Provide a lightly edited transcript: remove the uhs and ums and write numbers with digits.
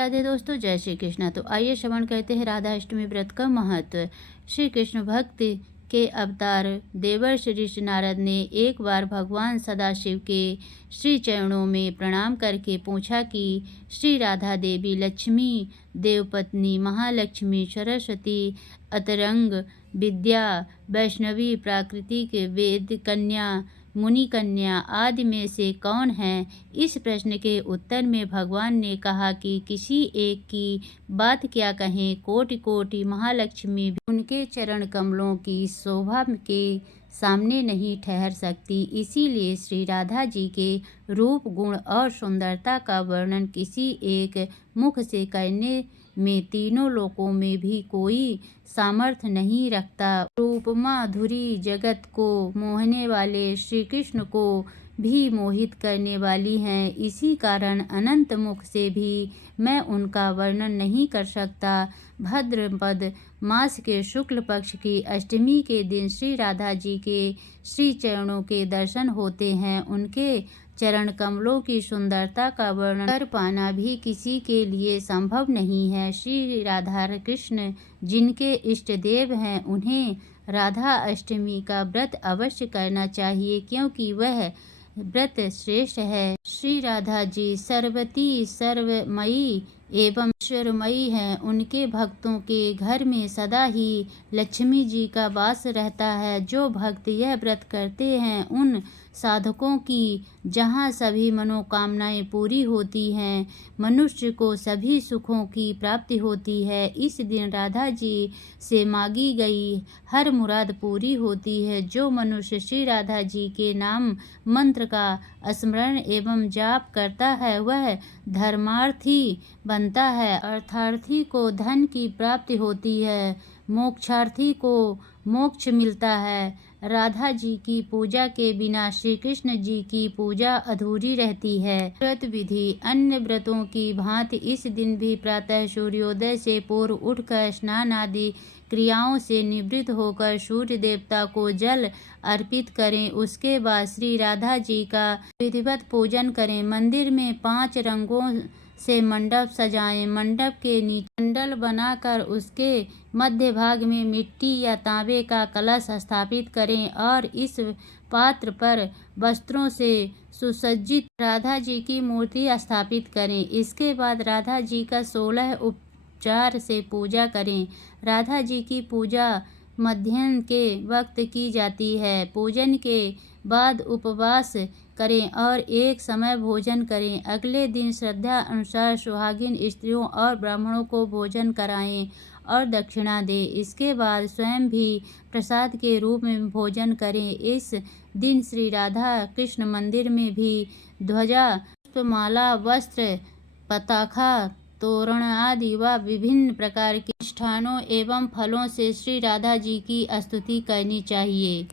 राधे दोस्तों, जय श्री कृष्ण। तो आइए श्रवण करते हैं राधा अष्टमी व्रत का महत्व। श्री कृष्ण भक्त के अवतार देवर्षि ऋषि नारद ने एक बार भगवान सदाशिव के श्री चरणों में प्रणाम करके पूछा कि श्री राधा देवी लक्ष्मी देवपत्नी महालक्ष्मी सरस्वती अतरंग विद्या वैष्णवी प्राकृतिक वेद कन्या मुनि कन्या आदि में से कौन है। इस प्रश्न के उत्तर में भगवान ने कहा कि किसी एक की बात क्या कहें, कोटि कोटि महालक्ष्मी भी उनके चरण कमलों की शोभा के सामने नहीं ठहर सकती। इसीलिए श्री राधा जी के रूप गुण और सुंदरता का वर्णन किसी एक मुख से करने में तीनों लोकों में भी कोई सामर्थ्य नहीं रखता। रूप माधुरी जगत को मोहने वाले श्री कृष्ण को भी मोहित करने वाली हैं। इसी कारण अनंत मुख से भी मैं उनका वर्णन नहीं कर सकता। भाद्रपद मास के शुक्ल पक्ष की अष्टमी के दिन श्री राधा जी के श्री चरणों के दर्शन होते हैं। उनके चरण कमलों की सुंदरता का वर्णन कर पाना भी किसी के लिए संभव नहीं है। श्री राधा कृष्ण जिनके इष्ट देव हैं, उन्हें राधा अष्टमी का व्रत अवश्य करना चाहिए, क्योंकि वह व्रत श्रेष्ठ है। श्री राधा जी सर्वती सर्वमयी एवं ईश्वरमयी हैं। उनके भक्तों के घर में सदा ही लक्ष्मी जी का वास रहता है। जो भक्त यह व्रत करते हैं, उन साधकों की जहाँ सभी मनोकामनाएं पूरी होती हैं, मनुष्य को सभी सुखों की प्राप्ति होती है। इस दिन राधा जी से मांगी गई हर मुराद पूरी होती है। जो मनुष्य श्री राधा जी के नाम मंत्र का स्मरण एवं जाप करता है, वह धर्मार्थी बनता है। अर्थार्थी को धन की प्राप्ति होती है, मोक्षार्थी को मोक्ष मिलता है। राधा जी की पूजा के बिना श्री कृष्ण जी की पूजा अधूरी रहती है। व्रत विधि अन्य व्रतों की भांति इस दिन भी प्रातः सूर्योदय से पूर्व उठकर स्नान आदि क्रियाओं से निवृत्त होकर सूर्य देवता को जल अर्पित करें। उसके बाद श्री राधा जी का विधिवत पूजन करें। मंदिर में 5 रंगों से मंडप सजाएं। मंडप के नीचे मंडल बनाकर उसके मध्य भाग में मिट्टी या तांबे का कलश स्थापित करें और इस पात्र पर वस्त्रों से सुसज्जित राधा जी की मूर्ति स्थापित करें। इसके बाद राधा जी का 16 उपचार से पूजा करें। राधा जी की पूजा मध्याह्न के वक्त की जाती है। पूजन के बाद उपवास करें और एक समय भोजन करें। अगले दिन श्रद्धा अनुसार सुहागिन स्त्रियों और ब्राह्मणों को भोजन कराएं और दक्षिणा दें। इसके बाद स्वयं भी प्रसाद के रूप में भोजन करें। इस दिन श्री राधा कृष्ण मंदिर में भी ध्वजा, पुष्पमाला, वस्त्र, पताका, तोरण आदि व विभिन्न प्रकार के मिष्ठानों एवं फलों से श्री राधा जी की स्तुति करनी चाहिए।